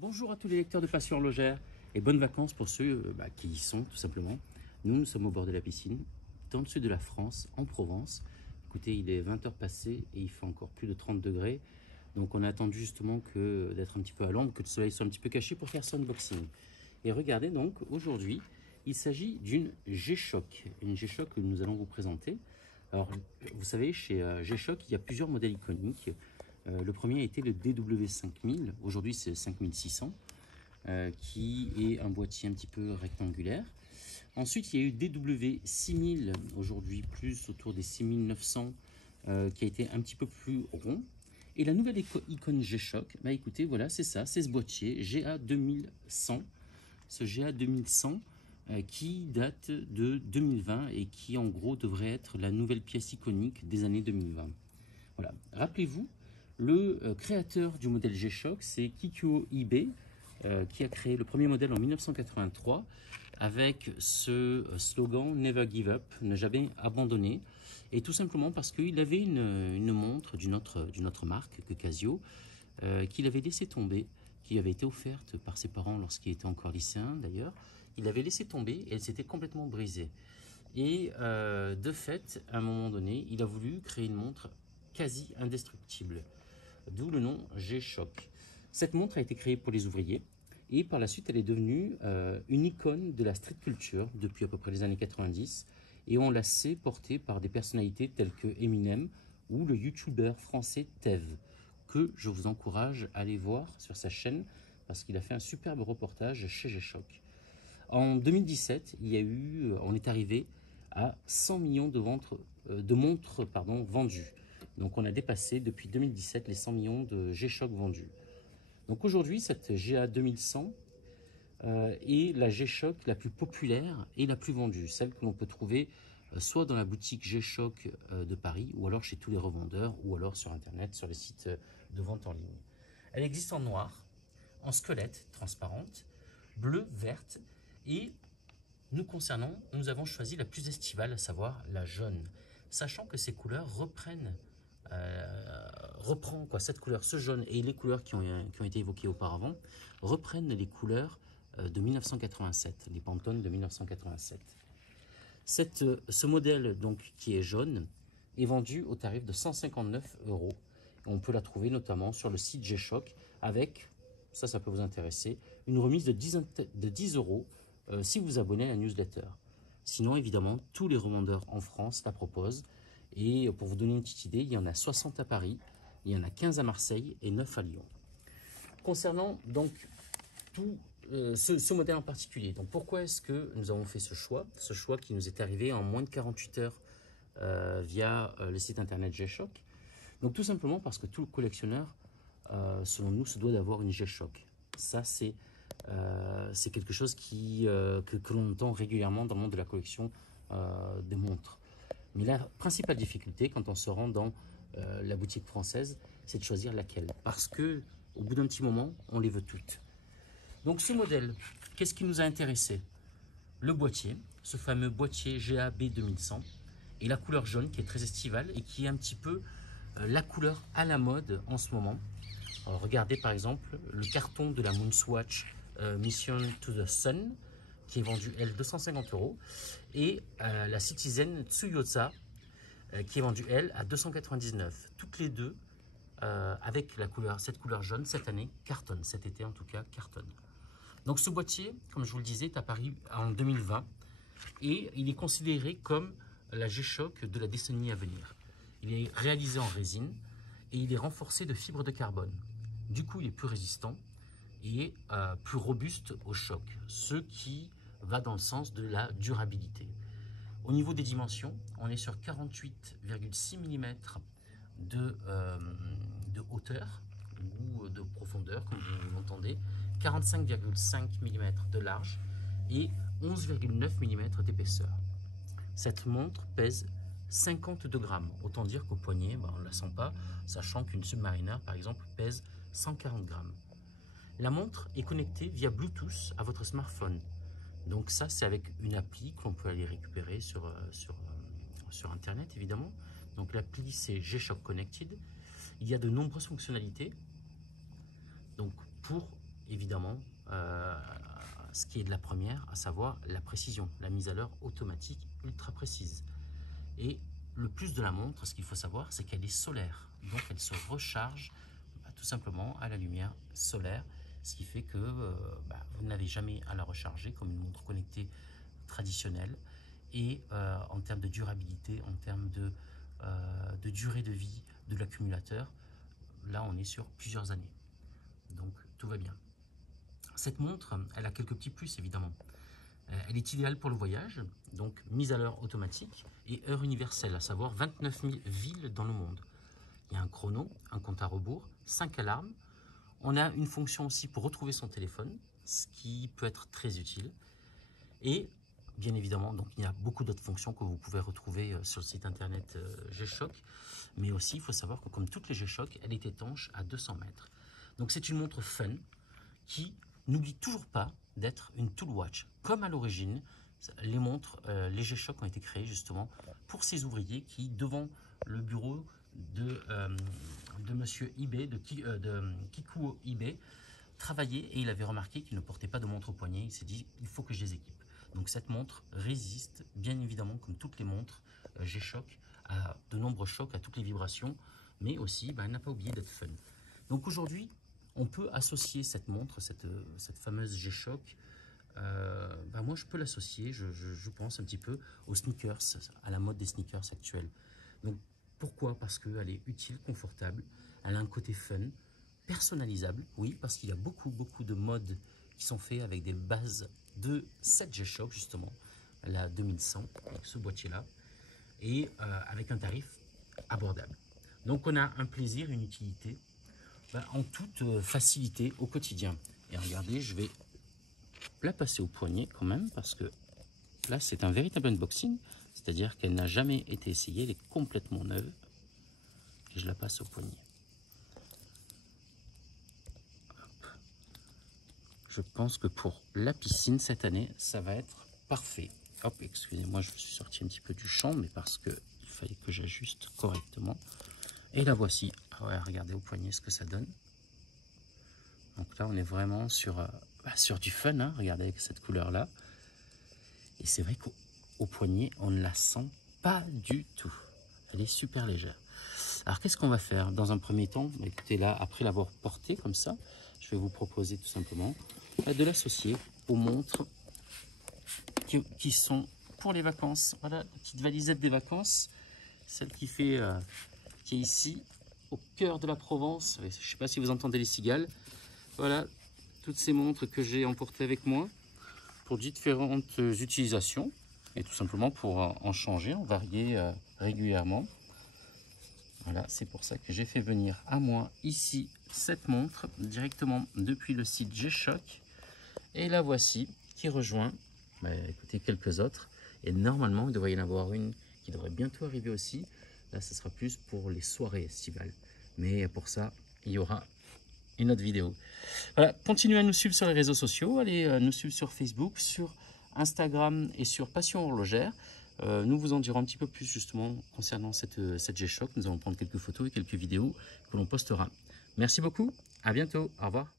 Bonjour à tous les lecteurs de Passion Horlogère et bonnes vacances pour ceux qui y sont tout simplement. Nous sommes au bord de la piscine, dans le sud de la France, en Provence. Écoutez, il est 20 h passées et il fait encore plus de 30 degrés. Donc on a attendu justement d'être un petit peu à l'ombre, que le soleil soit un petit peu caché pour faire son unboxing. Et regardez donc, aujourd'hui, il s'agit d'une G-Shock. Une G-Shock que nous allons vous présenter. Alors, vous savez, chez G-Shock, il y a plusieurs modèles iconiques. Le premier a été le DW5000, aujourd'hui c'est 5600, qui est un boîtier un petit peu rectangulaire. Ensuite, il y a eu DW6000, aujourd'hui plus autour des 6900, qui a été un petit peu plus rond. Et la nouvelle icône G-Shock, bah écoutez, voilà, c'est ça, c'est ce boîtier GA2100. Ce GA2100 qui date de 2020 et qui en gros devrait être la nouvelle pièce iconique des années 2020. Voilà, rappelez-vous, le créateur du modèle G-Shock, c'est Kikuo Ibe, qui a créé le premier modèle en 1983 avec ce slogan « Never give up », ne jamais abandonner, et tout simplement parce qu'il avait une montre d'une autre marque que Casio, qu'il avait laissé tomber, qui avait été offerte par ses parents lorsqu'il était encore lycéen d'ailleurs. Il l'avait laissé tomber et elle s'était complètement brisée. Et de fait, à un moment donné, il a voulu créer une montre quasi indestructible, d'où le nom G-Shock. Cette montre a été créée pour les ouvriers et par la suite elle est devenue une icône de la street culture depuis à peu près les années 90 et on la sait portée par des personnalités telles que Eminem ou le youtubeur français Tev, que je vous encourage à aller voir sur sa chaîne parce qu'il a fait un superbe reportage chez G-Shock. En 2017, on est arrivé à 100 millions de montres vendues. Donc on a dépassé depuis 2017 les 100 millions de G-Shock vendus. Donc aujourd'hui, cette GA2100 est la G-Shock la plus populaire et la plus vendue, celle que l'on peut trouver soit dans la boutique G-Shock de Paris, ou alors chez tous les revendeurs, ou alors sur Internet, sur les sites de vente en ligne. Elle existe en noir, en squelette transparente, bleue, verte, et nous concernant, nous avons choisi la plus estivale, à savoir la jaune, sachant que ces couleurs reprend cette couleur, ce jaune et les couleurs qui ont été évoquées auparavant, reprennent les couleurs de 1987, les Pantone de 1987. Ce modèle donc qui est jaune est vendu au tarif de 159 €. On peut la trouver notamment sur le site G-Shock avec, ça peut vous intéresser, une remise de 10 € si vous abonnez à la newsletter. Sinon, évidemment, tous les revendeurs en France la proposent. Et pour vous donner une petite idée, il y en a 60 à Paris, il y en a 15 à Marseille et 9 à Lyon. Concernant donc ce modèle en particulier, donc pourquoi est-ce que nous avons fait ce choix qui nous est arrivé en moins de 48 heures via le site internet G-Shock. Donc tout simplement parce que tout collectionneur, selon nous, se doit d'avoir une G-Shock. Ça, c'est quelque chose que l'on entend régulièrement dans le monde de la collection des montres. Mais la principale difficulté quand on se rend dans la boutique française, c'est de choisir laquelle. Parce que au bout d'un petit moment, on les veut toutes. Donc ce modèle, qu'est-ce qui nous a intéressé? Le boîtier, ce fameux boîtier GA2100, et la couleur jaune qui est très estivale et qui est un petit peu la couleur à la mode en ce moment. Alors, regardez par exemple le carton de la Moonswatch Mission to the Sun, qui est vendu, elle, 250 €, et la Citizen Tsuyosa, qui est vendue, elle, à 299 €. Toutes les deux, avec cette couleur jaune, cette année, cartonne. Cet été, en tout cas, cartonne. Donc, ce boîtier, comme je vous le disais, est apparu en 2020, et il est considéré comme la G-Shock de la décennie à venir. Il est réalisé en résine, et il est renforcé de fibres de carbone. Du coup, il est plus résistant et plus robuste au choc, ce qui va dans le sens de la durabilité. Au niveau des dimensions, on est sur 48,6 mm de hauteur ou de profondeur, comme vous l'entendez, 45,5 mm de large et 11,9 mm d'épaisseur. Cette montre pèse 52 grammes, autant dire qu'au poignet, on ne la sent pas, sachant qu'une Submariner, par exemple, pèse 140 grammes. La montre est connectée via Bluetooth à votre smartphone. Donc ça, c'est avec une appli que l'on peut aller récupérer sur Internet, évidemment. Donc l'appli, c'est G-Shock Connected. Il y a de nombreuses fonctionnalités. Donc pour évidemment ce qui est de la première, à savoir la précision, la mise à l'heure automatique ultra précise. Et le plus de la montre, ce qu'il faut savoir, c'est qu'elle est solaire. Donc elle se recharge tout simplement à la lumière solaire, ce qui fait que vous n'avez jamais à la recharger comme une montre connectée traditionnelle. Et en termes de durabilité, en termes de durée de vie de l'accumulateur, là on est sur plusieurs années. Donc tout va bien. Cette montre, elle a quelques petits plus évidemment. Elle est idéale pour le voyage, donc mise à l'heure automatique et heure universelle, à savoir 29 000 villes dans le monde. Il y a un chrono, un compte à rebours, 5 alarmes. On a une fonction aussi pour retrouver son téléphone, ce qui peut être très utile. Et bien évidemment, donc, il y a beaucoup d'autres fonctions que vous pouvez retrouver sur le site internet G-Shock. Mais aussi, il faut savoir que comme toutes les G-Shock, elle est étanche à 200 mètres. Donc c'est une montre fun qui n'oublie toujours pas d'être une tool watch. Comme à l'origine, les montres, les G-Shock ont été créées justement pour ces ouvriers qui, devant le bureau de monsieur eBay, de Kikuo eBay, travaillait et il avait remarqué qu'il ne portait pas de montre au poignet. Il s'est dit, il faut que je les équipe. Donc cette montre résiste, bien évidemment, comme toutes les montres G-Shock, à de nombreux chocs, à toutes les vibrations, mais aussi, elle n'a pas oublié d'être fun. Donc aujourd'hui, on peut associer cette montre, cette fameuse G-Shock, moi je peux l'associer, je pense un petit peu aux sneakers, à la mode des sneakers actuels. Donc pourquoi? Parce qu'elle est utile, confortable, elle a un côté fun, personnalisable, oui, parce qu'il y a beaucoup de modes qui sont faits avec des bases de cette G-Shock justement, la 2100, avec ce boîtier-là, et avec un tarif abordable. Donc on a un plaisir, une utilité, en toute facilité au quotidien. Et regardez, je vais la passer au poignet quand même, parce que là c'est un véritable unboxing, c'est-à-dire qu'elle n'a jamais été essayée, elle est complètement neuve. Et je la passe au poignet. Hop. Je pense que pour la piscine cette année, ça va être parfait. Hop, excusez-moi, je suis sorti un petit peu du champ, mais parce que il fallait que j'ajuste correctement. Et la voici. Ah ouais, regardez au poignet ce que ça donne. Donc là, on est vraiment sur du fun, hein, regardez avec cette couleur-là. Et c'est vrai qu'au poignet, on ne la sent pas du tout. Elle est super légère. Alors, qu'est-ce qu'on va faire dans un premier temps? Écoutez, là, après l'avoir portée comme ça, je vais vous proposer tout simplement de l'associer aux montres qui sont pour les vacances. Voilà, la petite valisette des vacances, celle qui est ici, au cœur de la Provence. Je ne sais pas si vous entendez les cigales. Voilà, toutes ces montres que j'ai emportées avec moi pour différentes utilisations et tout simplement pour en changer, en varier régulièrement. Voilà, c'est pour ça que j'ai fait venir à moi ici cette montre directement depuis le site G-Shock. Et la voici qui rejoint, écoutez, quelques autres. Et normalement, il devrait y en avoir une qui devrait bientôt arriver aussi. Là, ce sera plus pour les soirées estivales. Mais pour ça, il y aura une autre vidéo. Voilà, continuez à nous suivre sur les réseaux sociaux. Allez nous suivre sur Facebook, sur Instagram et sur Passion Horlogère. Nous vous en dirons un petit peu plus justement concernant cette G-Shock. Nous allons prendre quelques photos et quelques vidéos que l'on postera. Merci beaucoup, à bientôt, au revoir.